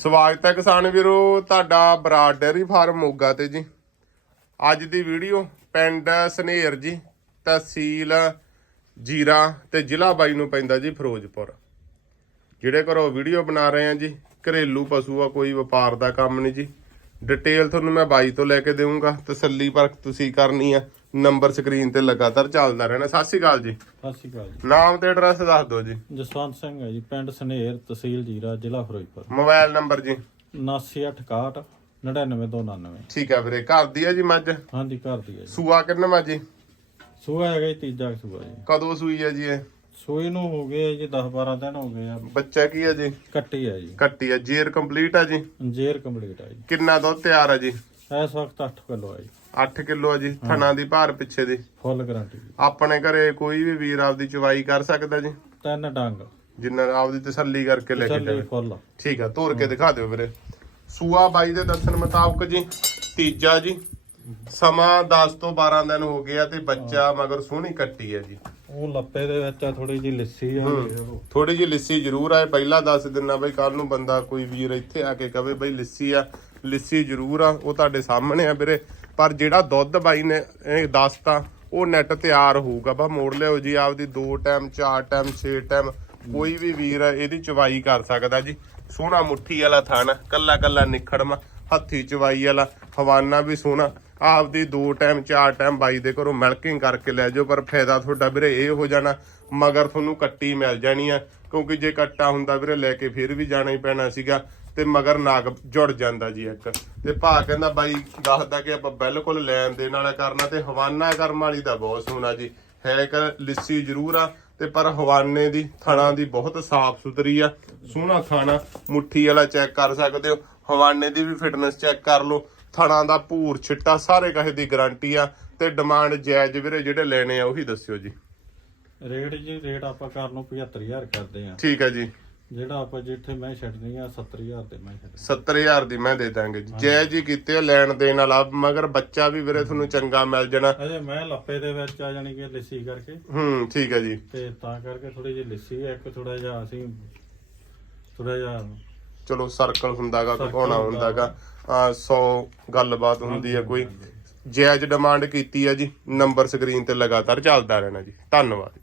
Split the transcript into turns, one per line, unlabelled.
ਸਵਾਗਤ ਹੈ ਕਿਸਾਨ ਵੀਰੋ, ਤੁਹਾਡਾ ਬਰਾਡ ਡੇਅਰੀ ਫਾਰਮ ਮੋਗਾ ਤੇ ਜੀ। ਅੱਜ ਦੀ ਵੀਡੀਓ ਪਿੰਡ ਸਨੇਰ ਜੀ, ਤਹਿਸੀਲ ਜੀਰਾ ਤੇ ਜ਼ਿਲ੍ਹਾ ਬਾਈ ਨੂੰ ਪੈਂਦਾ ਜੀ ਫਿਰੋਜ਼ਪੁਰ। ਜਿਹੜੇ ਘਰੋਂ ਵੀਡੀਓ ਬਣਾ ਰਹੇ ਆ ਜੀ, ਘਰੇਲੂ ਪਸ਼ੂ ਆ, ਕੋਈ ਵਪਾਰ ਦਾ ਕੰਮ ਨਹੀਂ ਜੀ। ਡਿਟੇਲ ਤੁਹਾਨੂੰ ਮੈਂ ਬਾਈ ਤੋਂ ਲੈ ਕੇ ਦੇਵਾਂਗਾ ਤਸੱਲੀ ਪਰਖ ਤੁਸੀਂ ਕਰਨੀ ਆ। ਨੰਬਰ ਸਕਰੀਨ ਤੇ ਲਗਾਤਾਰ ਚੱਲਦਾ ਰਹਿਣਾ। ਸਤਿ ਸ਼੍ਰੀ ਅਕਾਲ ਜੀ।
ਸਤਿ ਸ਼੍ਰੀ ਅਕਾਲ ਜੀ।
ਨਾਮ ਤੇ ਐਡਰੈਸ ਦੱਸ ਦਿਓ ਜੀ।
ਜਸਵੰਤ ਸਿੰਘ ਹੈ ਜੀ ਪਿੰਡ ਸਨੇਰ ਤਹਿਸੀਲ ਜੀਰਾ ਜ਼ਿਲ੍ਹਾ ਫਿਰੋਜ਼ਪੁਰ।
ਮੋਬਾਈਲ ਨੰਬਰ ਜੀ।
7961 99299
ਠੀਕ ਹੈ ਵੀਰੇ ਘਰ ਦੀ ਆ ਜੀ ਮੱਝ?
ਹਾਂਜੀ ਘਰ ਦੀ ਹੈ ਜੀ।
ਸੂਆ ਕਿੰਨਾ ਜੀ?
ਸੂਆ ਹੈਗਾ ਜੀ ਤੀਜਾ ਸੂਆ ਜੀ।
ਕਦੋਂ ਸੂਈ ਹੈ ਜੀ ਇਹ?
ਸੂਈ ਨੂੰ ਹੋ ਗਏ ਜੀ 10 12 ਦਿਨ ਹੋ ਗਏ ਆ।
ਬੱਚਾ ਕੀ ਹੈ ਜੀ?
ਕੱਟੀ ਹੈ ਜੀ।
ਕੱਟੀ ਹੈ। ਜੇਰ ਕੰਪਲੀਟ ਹੈ ਜੀ?
ਜੇਰ ਕੰਪਲੀਟ ਹੈ ਜੀ।
ਕਿੰਨਾ ਦੁੱਧ ਤਿਆਰ ਹੈ ਜੀ?
ਇਸ ਵਕਤ 8 ਕਿਲੋ ਹੈ ਜੀ।
8 ਕਿਲੋ ਹੈ ਜੀ ਥਣਾ ਦੀ ਭਾਰ ਪਿੱਛੇ ਦੀ।
ਫੁੱਲ ਗਾਰੰਟੀ ਜੀ
ਆਪਣੇ ਘਰੇ ਕੋਈ ਵੀ ਵੀਰ ਆਪਦੀ ਚਵਾਈ ਕਰ ਸਕਦਾ ਜੀ।
ਤਿੰਨ ਡੰਗ।
ਜਿੰਨਾ ਆਪਦੀ ਤਸੱਲੀ ਕਰਕੇ ਲੈ ਕੇ ਜਾਵੇ।
ਫੁੱਲ
ਠੀਕ ਆ ਤੋਰ ਕੇ ਦਿਖਾ ਦਿਓ ਵੀਰੇ। ਸੂਆ ਬਾਈ ਦੇ ਦੱਸਣ ਮੁਤਾਬਕ ਜੀ ਤੀਜਾ ਜੀ ਸਮਾਂ 10 ਤੋਂ 12 ਦਿਨ ਹੋ ਗਿਆ ਤੇ ਬੱਚਾ ਮਗਰ ਸੋਹਣੀ ਕੱਟੀ ਹੈ ਜੀ।
ਉਹ ਲੱਪੇ ਦੇ ਵਿੱਚ ਆ ਥੋੜੀ ਜੀ ਲਿੱਸੀ ਆ।
ਥੋੜੀ ਜਿਹੀ ਲਿੱਸੀ ਜ਼ਰੂਰ ਆਏ ਪਹਿਲਾਂ ਦੱਸ ਦਿੰਨਾ ਬਈ ਕੱਲ ਨੂੰ ਬੰਦਾ ਕੋਈ ਵੀਰ ਇੱਥੇ ਆ ਕੇ ਕਵੇ ਬਈ ਲਿੱਸੀ ਆ ਲਿੱਸੀ ਜ਼ਰੂਰ ਆ ਉਹ ਤੁਹਾਡੇ ਸਾਹਮਣੇ ਆ ਵੀਰੇ। ਪਰ ਜਿਹੜਾ ਦੁੱਧ ਬਾਈ ਨੇ, ਇਹ ਦੱਸਤਾ, ਉਹ ਨੈਟ ਤਿਆਰ ਹੋਊਗਾ। ਬਾ ਮੋੜ ਲਿਓ ਜੀ, ਆਪਦੀ ਦੋ ਟਾਈਮ ਚਾਰ ਟਾਈਮ ਛੇ ਟਾਈਮ ਕੋਈ ਵੀ ਵੀਰ ਇਹਦੀ ਚਵਾਈ ਕਰ ਸਕਦਾ ਜੀ। ਸੋਹਣਾ ਮੁੱਠੀ ਵਾਲਾ ਥਣ ਕੱਲਾ ਕੱਲਾ ਨਿਖੜਮਾ। ਹੱਥੀ ਚਵਾਈ ਵਾਲਾ, ਹਵਾਨਾ ਵੀ ਸੋਹਣਾ। ਆਪਦੀ ਦੋ ਟਾਈਮ, ਚਾਰ ਟਾਈਮ ਬਾਈ ਦੇ ਘਰੋਂ ਮਿਲਕਿੰਗ ਕਰਕੇ ਲੈ ਜਾਓ, ਪਰ ਫਾਇਦਾ ਤੁਹਾਡਾ ਵੀਰੇ ਇਹ ਹੋ ਜਾਣਾ, ਮਗਰ ਤੁਹਾਨੂੰ ਕੱਟੀ ਮਿਲ ਜਾਣੀ ਆ, ਕਿਉਂਕਿ ਜੇ ਕੱਟਾ ਹੁੰਦਾ ਵੀਰੇ ਲੈ ਕੇ ਫਿਰ ਵੀ ਜਾਣਾ ਹੀ ਪੈਣਾ ਸੀਗਾ, ਤੇ ਮਗਰ ਨਾਗ ਜੁੜ ਜਾਂਦਾ ਜੀ ਇੱਕ। ਤੇ ਭਾ ਕਹਿੰਦਾ ਬਾਈ ਦੱਸਦਾ ਕਿ ਆਪਾਂ ਬਿਲਕੁਲ ਲੈਣ ਦੇਣ ਵਾਲਾ ਕਰਨਾ, ਤੇ ਹਵਾਨਾ ਕਰਮ ਵਾਲੀ ਦਾ ਬਹੁਤ ਸੋਹਣਾ ਜੀ। ਹੈ ਕਿ ਲਿੱਸੀ ਜ਼ਰੂਰ ਆ, ਤੇ ਪਰ ਹਵਾਨੇ ਦੀ, ਥਣਾ ਦੀ ਬਹੁਤ ਸਾਫ਼ ਸੁਥਰੀ ਆ, ਸੋਹਣਾ ਖਾਣਾ, ਮੁੱਠੀ ਵਾਲਾ ਚੈੱਕ ਕਰ ਸਕਦੇ ਹੋ। ਹਵਾਨੇ ਦੀ ਵੀ ਫਿਟਨੈਸ ਚੈੱਕ ਕਰ ਲਓ। ਥਣਾ ਦਾ ਭੂਰ ਛਿੱਟਾ ਸਾਰੇ ਕਹੇ ਦੀ ਗਾਰੰਟੀ ਆ। ਤੇ ਡਿਮਾਂਡ ਜਾਇਜ਼ ਵੀਰੇ ਜਿਹੜੇ ਲੈਣੇ ਆ ਉਹੀ ਦੱਸਿਓ ਜੀ।
ਰੇਟ ਜੀ ਰੇਟ ਆਪਾਂ ਕਰਨ ਨੂੰ 75000 ਕਰਦੇ ਆ।
ਠੀਕ ਹੈ ਜੀ।
ਜਿਹੜਾ ਆਪਾਂ ਜਿੱਥੇ ਮੈਂ ਛੱਡਣੀ ਆ 70000 ਤੇ ਮੈਂ ਛੱਡ
70000 ਦੀ ਮੈਂ ਦੇ ਦਾਂਗੇ ਜੀ। ਜੈ ਜੀ ਕੀਤੇ ਆ, ਲੈਣ ਦੇਣ ਵਾਲਾ। ਮਗਰ ਬੱਚਾ ਵੀ ਵੀਰੇ ਤੁਹਾਨੂੰ ਚੰਗਾ ਮਿਲ ਜਾਣਾ।
ਅਜੇ ਮੈਂ ਲੱਪੇ ਦੇ ਵਿੱਚ ਆ ਜਾਣੀ ਕਿ ਲਿੱਸੀ ਕਰਕੇ।
ਹੂੰ ਠੀਕ ਹੈ ਜੀ।
ਤੇ ਤਾਂ ਕਰਕੇ ਥੋੜੀ ਜਿਹੀ ਲਿੱਸੀ ਹੈ ਇੱਕ ਥੋੜਾ ਜਿਹਾ ਅਸੀਂ ਥੋੜਾ ਜਿਹਾ
ਚਲੋ ਸਰਕਲ ਹੁੰਦਾਗਾ ਘੁਮਾਉਣਾ ਹੁੰਦਾਗਾ। ਆ 100 ਗੱਲਬਾਤ ਹੁੰਦੀ ਹੈ ਕੋਈ। ਜਾਇਜ਼ ਡਿਮਾਂਡ ਕੀਤੀ ਹੈ ਜੀ ਨੰਬਰ ਸਕਰੀਨ ਤੇ ਲਗਾਤਾਰ ਚੱਲਦਾ ਰਹਿਣਾ ਜੀ। ਧੰਨਵਾਦ।